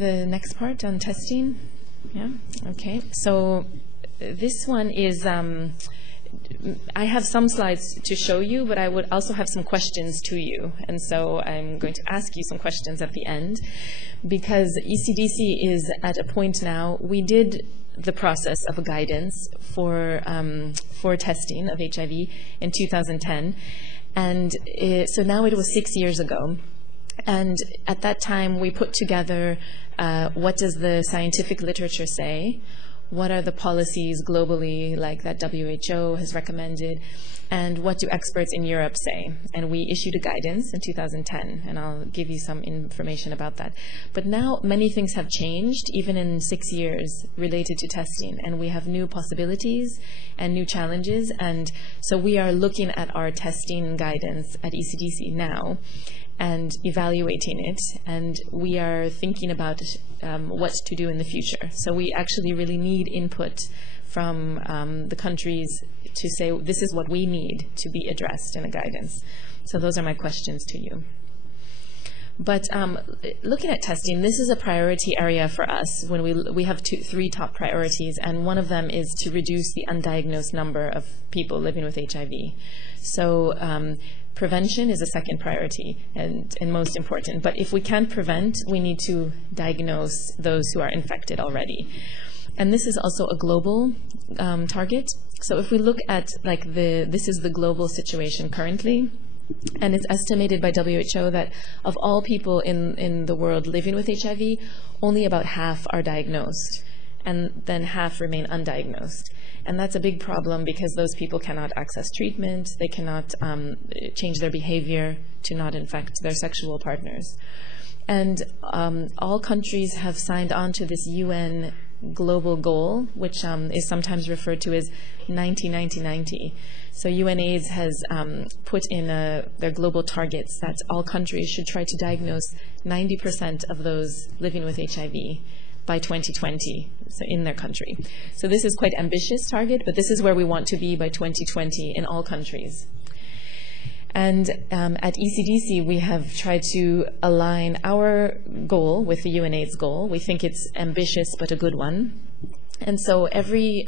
the next part on testing? Yeah, okay. So this one is, I have some slides to show you, but I would also have some questions to you. And so I'm going to ask you some questions at the end, because ECDC is at a point now, we did the process of a guidance for testing of HIV in 2010. And so now it was 6 years ago. And at that time, we put together what does the scientific literature say, what are the policies globally, like that WHO has recommended, and what do experts in Europe say? And we issued a guidance in 2010, and I'll give you some information about that. But now many things have changed, even in 6 years, related to testing, and we have new possibilities and new challenges, and so we are looking at our testing guidance at ECDC now and evaluating it, and we are thinking about what to do in the future. So we actually really need input from the countries to say, this is what we need to be addressed in a guidance. So those are my questions to you. But looking at testing, this is a priority area for us when we have three top priorities, and one of them is to reduce the undiagnosed number of people living with HIV. So prevention is a second priority and most important. But if we can't prevent, we need to diagnose those who are infected already. And this is also a global target. So if we look at this is the global situation currently, and it's estimated by WHO that of all people in the world living with HIV, only about half are diagnosed, and then half remain undiagnosed. And that's a big problem because those people cannot access treatment, they cannot change their behavior to not infect their sexual partners. And all countries have signed on to this UN global goal, which is sometimes referred to as 90-90-90. So UNAIDS has put in their global targets that all countries should try to diagnose 90% of those living with HIV by 2020, so in their country. So this is quite ambitious target, but this is where we want to be by 2020 in all countries. And at ECDC, we have tried to align our goal with the UNAIDS goal. We think it's ambitious, but a good one. And so every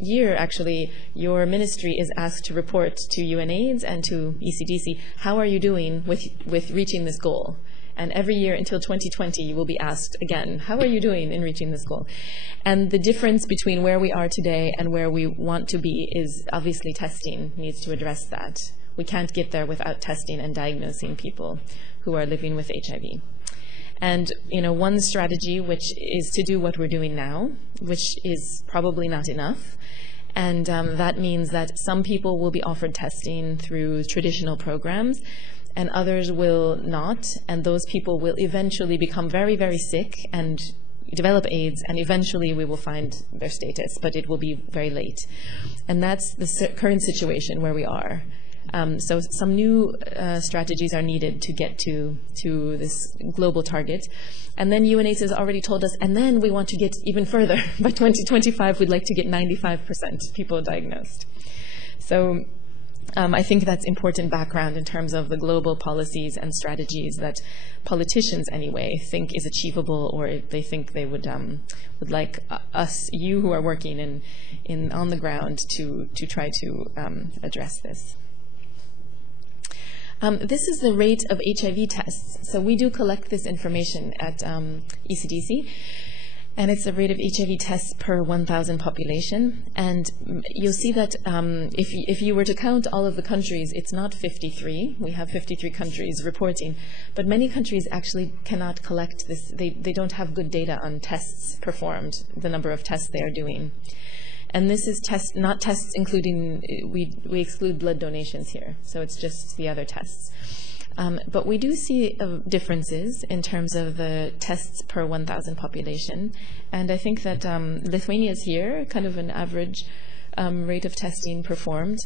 year, actually, your ministry is asked to report to UNAIDS and to ECDC, how are you doing with reaching this goal? And every year until 2020, you will be asked again, how are you doing in reaching this goal? And the difference between where we are today and where we want to be is obviously testing needs to address that. We can't get there without testing and diagnosing people who are living with HIV. And one strategy, which is to do what we're doing now, which is probably not enough. And that means that some people will be offered testing through traditional programs, and others will not, and those people will eventually become very, very sick and develop AIDS, and eventually we will find their status, but it will be very late. And that's the current situation where we are. So some new strategies are needed to get to this global target. And then UNAIDS has already told us, and then we want to get even further. By 2025, we'd like to get 95% people diagnosed. So I think that's important background in terms of the global policies and strategies that politicians, anyway, think is achievable, or they think they would like us, you who are working on the ground, to try to address this. This is the rate of HIV tests. So we do collect this information at ECDC. And it's the rate of HIV tests per 1,000 population. And you'll see that if you were to count all of the countries, it's not 53. We have 53 countries reporting. But many countries actually cannot collect this. They don't have good data on tests performed, the number of tests they are doing. And this is not tests including, we exclude blood donations here. So it's just the other tests. But we do see differences in terms of the tests per 1,000 population. And I think that Lithuania is here, kind of an average rate of testing performed.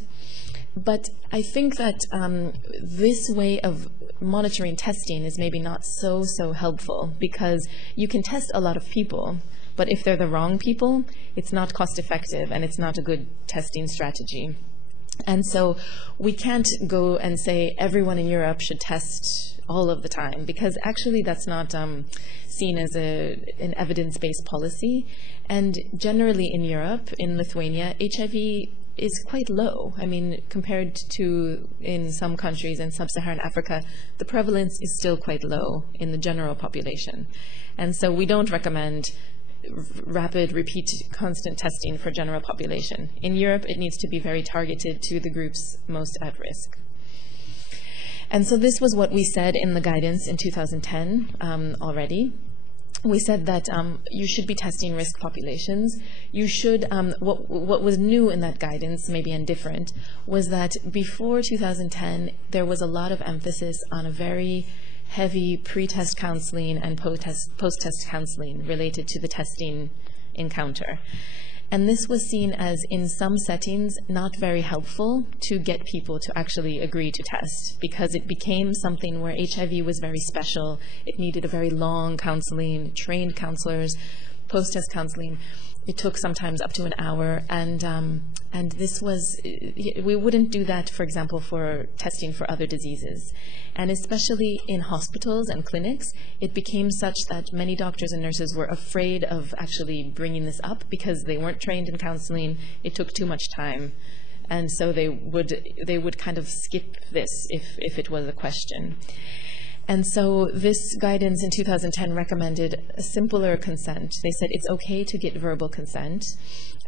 But I think that this way of monitoring testing is maybe not so helpful, because you can test a lot of people, but if they're the wrong people, it's not cost effective and it's not a good testing strategy. And so we can't go and say everyone in Europe should test all of the time, because actually that's not seen as an evidence-based policy. And generally in Europe, in Lithuania, HIV is quite low. I mean, compared to in some countries in sub-Saharan Africa, the prevalence is still quite low in the general population. And so we don't recommend rapid, repeat, constant testing for general population. In Europe, it needs to be very targeted to the groups most at risk. And so this was what we said in the guidance in 2010 already. We said that you should be testing risk populations. You should, what was new in that guidance, maybe and different, was that before 2010, there was a lot of emphasis on a very heavy pre-test counseling and post-test counseling related to the testing encounter. And this was seen as, in some settings, not very helpful to get people to actually agree to test, because it became something where HIV was very special. It needed a very long counseling, trained counselors, post-test counseling. It took sometimes up to an hour, and this was, we wouldn't do that, for example, for testing for other diseases. And especially in hospitals and clinics, it became such that many doctors and nurses were afraid of actually bringing this up because they weren't trained in counseling. It took too much time. And so they would kind of skip this if it was a question. And so this guidance in 2010 recommended a simpler consent. They said it's okay to get verbal consent.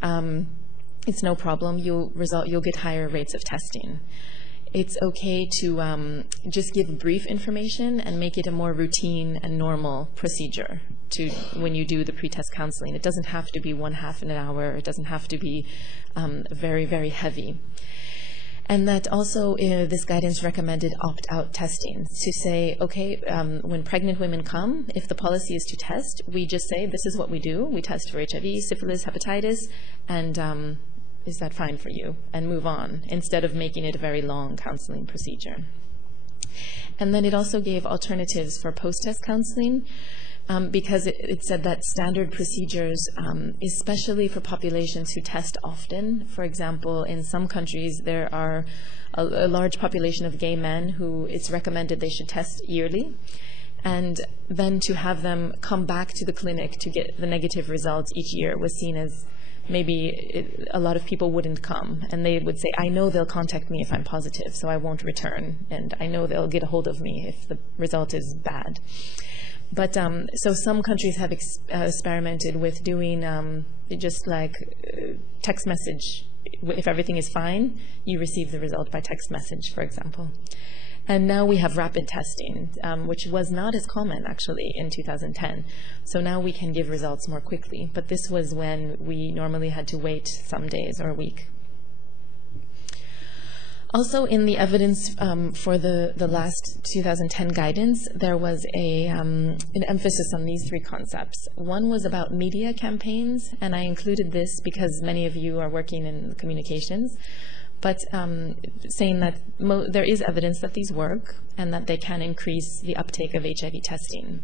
It's no problem. You'll get higher rates of testing. It's okay to just give brief information and make it a more routine and normal procedure to when you do the pre-test counseling. It doesn't have to be 1/2 an hour. It doesn't have to be very, very heavy. And that also, this guidance recommended opt-out testing, to say, okay, when pregnant women come, if the policy is to test, we just say, this is what we do. We test for HIV, syphilis, hepatitis, and is that fine for you? And move on, instead of making it a very long counseling procedure. And then it also gave alternatives for post-test counseling, because it said that standard procedures, especially for populations who test often, for example, in some countries there are a large population of gay men who it's recommended they should test yearly, and then to have them come back to the clinic to get the negative results each year was seen as maybe a lot of people wouldn't come, and they would say, I know they'll contact me if I'm positive, so I won't return, and I know they'll get a hold of me if the result is bad. But so some countries have experimented with doing just like text message. If everything is fine, you receive the result by text message, for example. And now we have rapid testing, which was not as common actually in 2010. So now we can give results more quickly. But this was when we normally had to wait some days or a week. Also, in the evidence for the last 2010 guidance, there was an emphasis on these three concepts. One was about media campaigns, and I included this because many of you are working in communications, but saying that there is evidence that these work and that they can increase the uptake of HIV testing.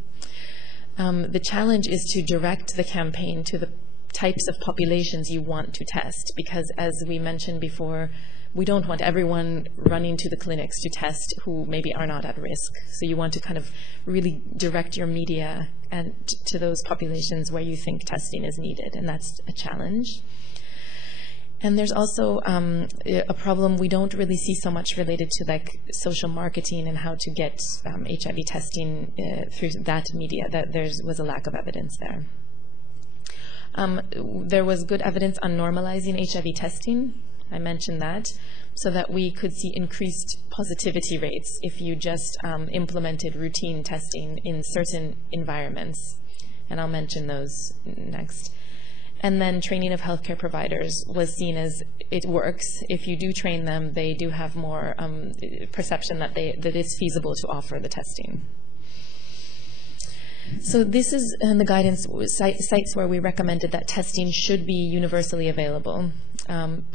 The challenge is to direct the campaign to the types of populations you want to test, because as we mentioned before, we don't want everyone running to the clinics to test who maybe are not at risk. So you want to kind of really direct your media and to those populations where you think testing is needed, and that's a challenge. And there's also a problem we don't really see so much related to like social marketing and how to get HIV testing through that media, that there was a lack of evidence there. There was good evidence on normalizing HIV testing. I mentioned that, so that we could see increased positivity rates if you just implemented routine testing in certain environments. And I'll mention those next. And then training of healthcare providers was seen as it works. If you do train them, they do have more perception that it's feasible to offer the testing. So this is in the guidance sites where we recommended that testing should be universally available.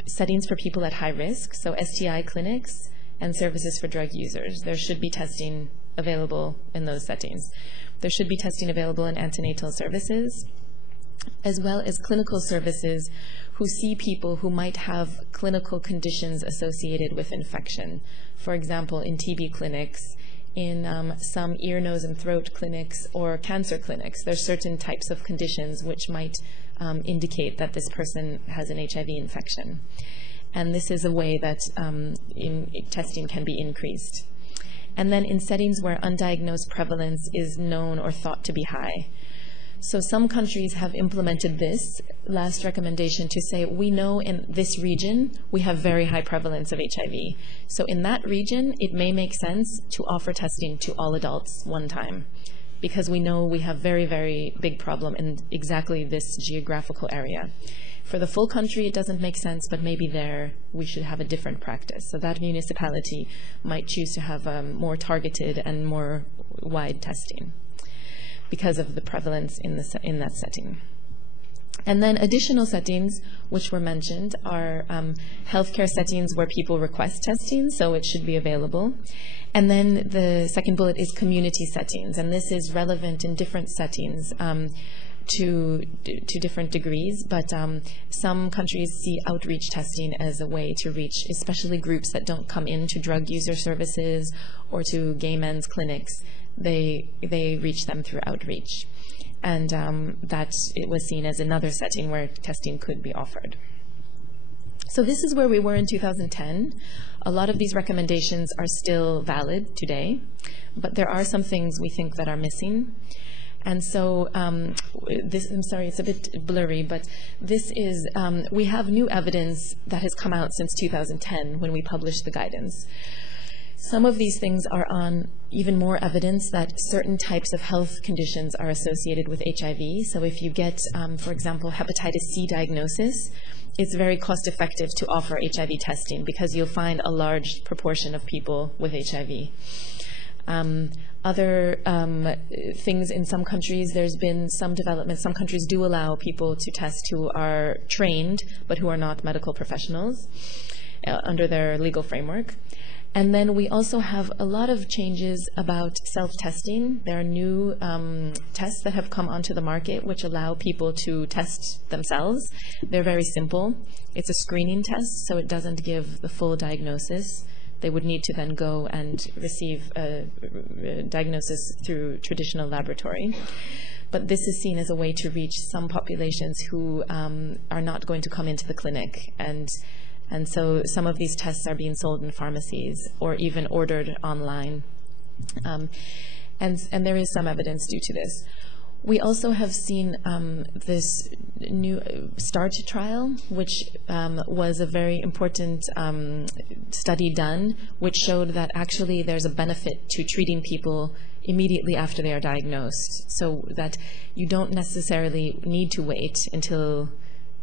Settings for people at high risk, so STI clinics and services for drug users. There should be testing available in those settings. There should be testing available in antenatal services, as well as clinical services who see people who might have clinical conditions associated with infection. For example, in TB clinics, in some ear, nose, and throat clinics, or cancer clinics, there's certain types of conditions which might indicate that this person has an HIV infection. And this is a way that testing can be increased. And then in settings where undiagnosed prevalence is known or thought to be high. So some countries have implemented this last recommendation to say, we know in this region we have very high prevalence of HIV. So in that region, it may make sense to offer testing to all adults one time, because we know we have very, very big problem in exactly this geographical area. For the full country, it doesn't make sense, but maybe there we should have a different practice. So that municipality might choose to have more targeted and more wide testing because of the prevalence in that setting. And then additional settings, which were mentioned, are healthcare settings where people request testing, so it should be available. And then the second bullet is community settings, and this is relevant in different settings to different degrees, but some countries see outreach testing as a way to reach especially groups that don't come into drug user services or to gay men's clinics. They reach them through outreach. And that it was seen as another setting where testing could be offered. So this is where we were in 2010. A lot of these recommendations are still valid today, but there are some things we think that are missing. And so I'm sorry, it's a bit blurry, but this is, we have new evidence that has come out since 2010 when we published the guidance. Some of these things are on even more evidence that certain types of health conditions are associated with HIV. So if you get, for example, hepatitis C diagnosis, it's very cost effective to offer HIV testing because you'll find a large proportion of people with HIV. Other things in some countries, there's been some development. Some countries do allow people to test who are trained but who are not medical professionals under their legal framework. And then we also have a lot of changes about self-testing. There are new tests that have come onto the market which allow people to test themselves. They're very simple. It's a screening test, so it doesn't give the full diagnosis. They would need to then go and receive a diagnosis through traditional laboratory. But this is seen as a way to reach some populations who are not going to come into the clinic. And so some of these tests are being sold in pharmacies or even ordered online. And there is some evidence due to this. We also have seen this new START trial, which was a very important study done, which showed that actually there's a benefit to treating people immediately after they are diagnosed, so that you don't necessarily need to wait until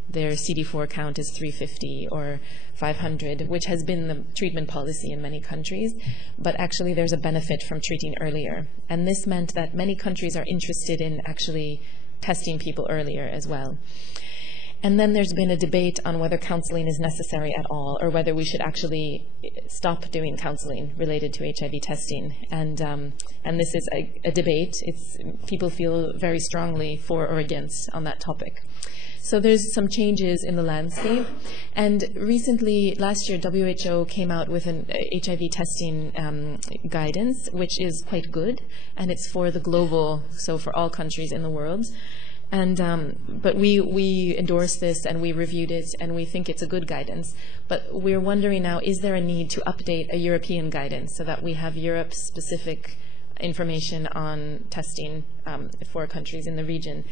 their CD4 count is 350 or 500, which has been the treatment policy in many countries, but actually there's a benefit from treating earlier. And this meant that many countries are interested in actually testing people earlier as well. And then there's been a debate on whether counseling is necessary at all, or whether we should actually stop doing counseling related to HIV testing. And this is a debate. People feel very strongly for or against on that topic. So there's some changes in the landscape. And recently, last year, WHO came out with an HIV testing guidance, which is quite good. And it's for the global, so for all countries in the world. And but we endorsed this and we reviewed it and we think it's a good guidance. But we're wondering now, is there a need to update a European guidance so that we have Europe-specific information on testing for countries in the region?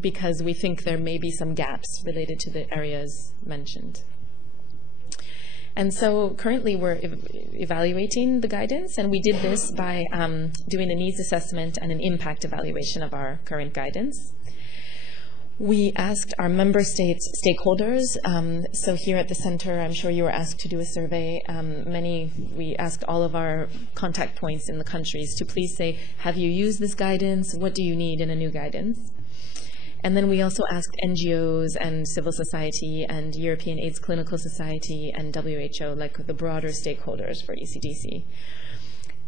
Because we think there may be some gaps related to the areas mentioned. And so currently we're evaluating the guidance, and we did this by doing a needs assessment and an impact evaluation of our current guidance. We asked our member states stakeholders, so here at the center, I'm sure you were asked to do a survey. We asked all of our contact points in the countries to please say, have you used this guidance? What do you need in a new guidance? And then we also asked NGOs and civil society and European AIDS Clinical Society and WHO, like the broader stakeholders for ECDC.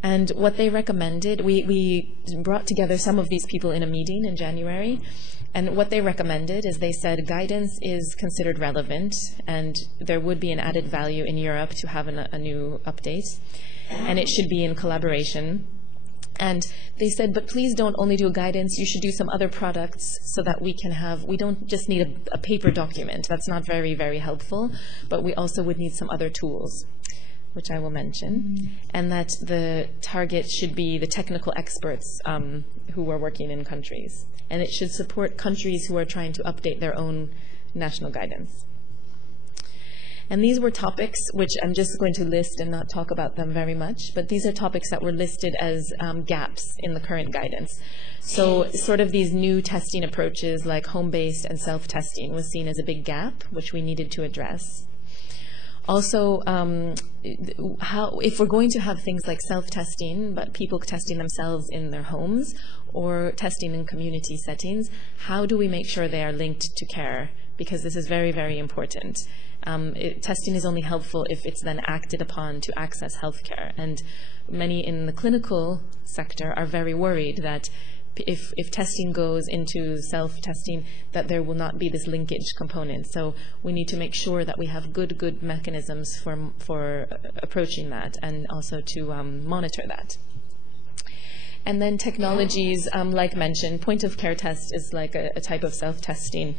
And what they recommended, we brought together some of these people in a meeting in January, And what they recommended is they said guidance is considered relevant, and there would be an added value in Europe to have a new update, and it should be in collaboration. And they said, but please don't only do guidance, you should do some other products so that we don't just need a paper document. That's not very, very helpful, but we also would need some other tools, which I will mention, and that the target should be the technical experts who are working in countries. And it should support countries who are trying to update their own national guidance. And these were topics which I'm just going to list and not talk about them very much, but these are topics that were listed as gaps in the current guidance. So sort of these new testing approaches like home-based and self-testing was seen as a big gap, which we needed to address. Also, if we're going to have things like self-testing, but people testing themselves in their homes or testing in community settings, how do we make sure they are linked to care? Because this is very, very important. Testing is only helpful if it's then acted upon to access healthcare. And many in the clinical sector are very worried that if testing goes into self-testing, that there will not be this linkage component. So we need to make sure that we have good mechanisms for approaching that, and also to monitor that. And then technologies, like mentioned, point-of-care test is like a type of self-testing,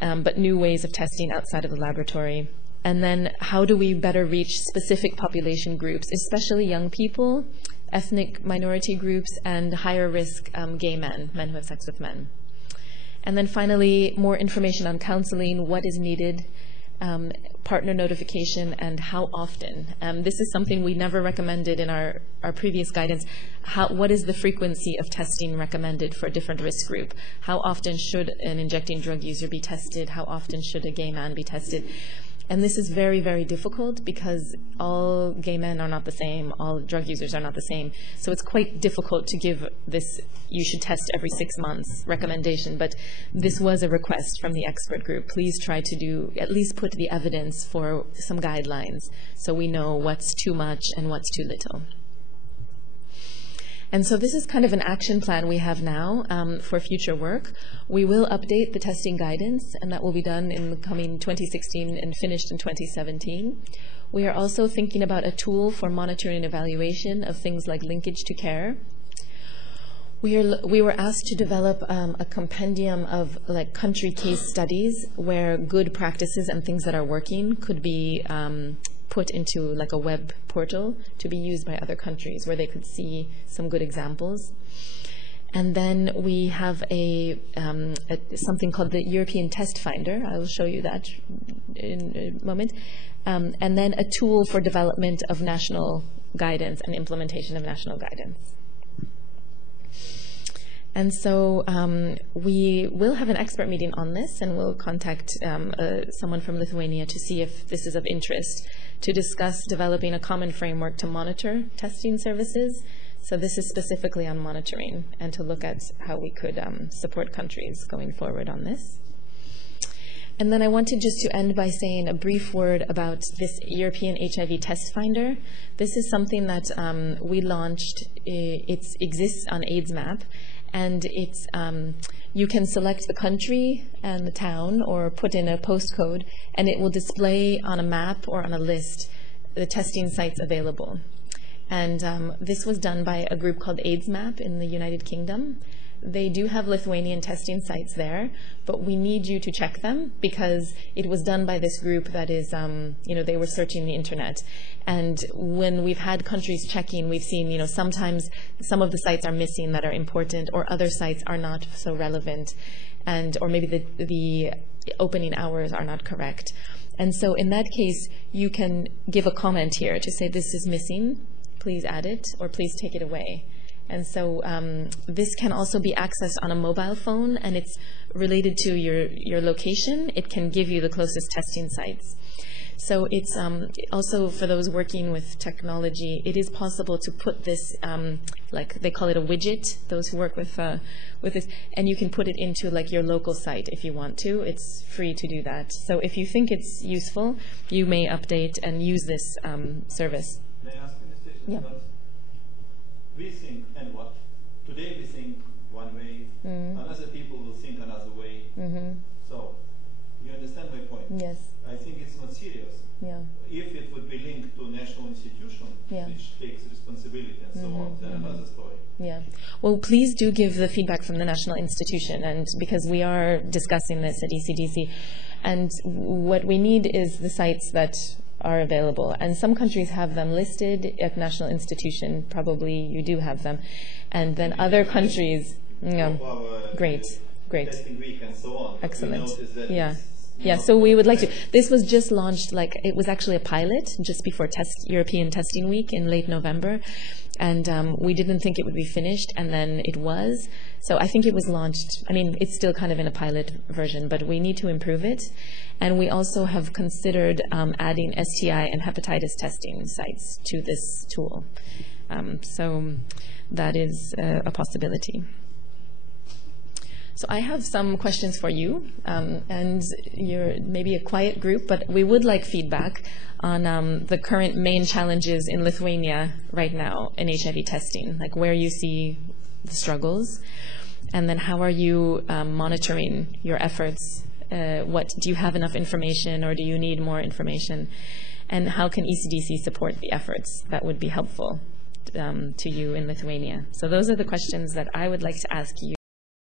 but new ways of testing outside of the laboratory. And then how do we better reach specific population groups, especially young people, ethnic minority groups, and higher risk gay men who have sex with men. And then finally, more information on counseling, what is needed, partner notification, and how often. This is something we never recommended in our previous guidance. What is the frequency of testing recommended for a different risk group? How often should an injecting drug user be tested? How often should a gay man be tested? And this is very, very difficult because all gay men are not the same, all drug users are not the same. So it's quite difficult to give this, you should test every 6 months recommendation. But this was a request from the expert group. Please try to at least put the evidence for some guidelines so we know what's too much and what's too little. And so this is kind of an action plan we have now for future work. We will update the testing guidance, and that will be done in the coming 2016 and finished in 2017. We are also thinking about a tool for monitoring and evaluation of things like linkage to care. We were asked to develop a compendium of like country case studies where good practices and things that are working could be put into like a web portal to be used by other countries where they could see some good examples. And then we have something called the European Test Finder. I will show you that in a moment. And then a tool for development of national guidance and implementation of national guidance. And so we will have an expert meeting on this, and we'll contact someone from Lithuania to see if this is of interest, to discuss developing a common framework to monitor testing services. So this is specifically on monitoring, and to look at how we could support countries going forward on this. And then I wanted just to end by saying a brief word about this European HIV Test Finder. This is something that we launched. It exists on AIDS Map. And it's, you can select the country and the town or put in a postcode, and it will display on a map or on a list the testing sites available. And this was done by a group called AIDS Map in the United Kingdom. They do have Lithuanian testing sites there, but we need you to check them because it was done by this group that is, they were searching the internet. And when we've had countries checking, we've seen, sometimes some of the sites are missing that are important, or other sites are not so relevant, or maybe the opening hours are not correct. And so in that case, you can give a comment here to say, this is missing, please add it, or please take it away. And so this can also be accessed on a mobile phone, and it's related to your location. It can give you the closest testing sites. So it's also for those working with technology, it is possible to put this, like they call it a widget, those who work with this, and you can put it into like your local site if you want to. It's free to do that. So if you think it's useful, you may update and use this service. May I ask Anastasia? Yeah. We think and what? Today we think one way, and other people will think another Well, please do give the feedback from the national institution, and because we are discussing this at ECDC, and what we need is the sites that are available. And some countries have them listed at national institution, probably you do have them. And then other countries, great. Testing week and so on. Excellent. Yeah, so we would like to. This was just launched, like, it was actually a pilot just before European Testing Week in late November. And we didn't think it would be finished, and then it was. So I think it was launched. I mean, it's still kind of in a pilot version, but we need to improve it. And we also have considered adding STI and hepatitis testing sites to this tool. So that is a possibility. So I have some questions for you, and you're maybe a quiet group, but we would like feedback on the current main challenges in Lithuania right now in HIV testing, like where you see the struggles, and then how are you monitoring your efforts? Do you have enough information, or do you need more information? And how can ECDC support the efforts that would be helpful to you in Lithuania? So those are the questions that I would like to ask you.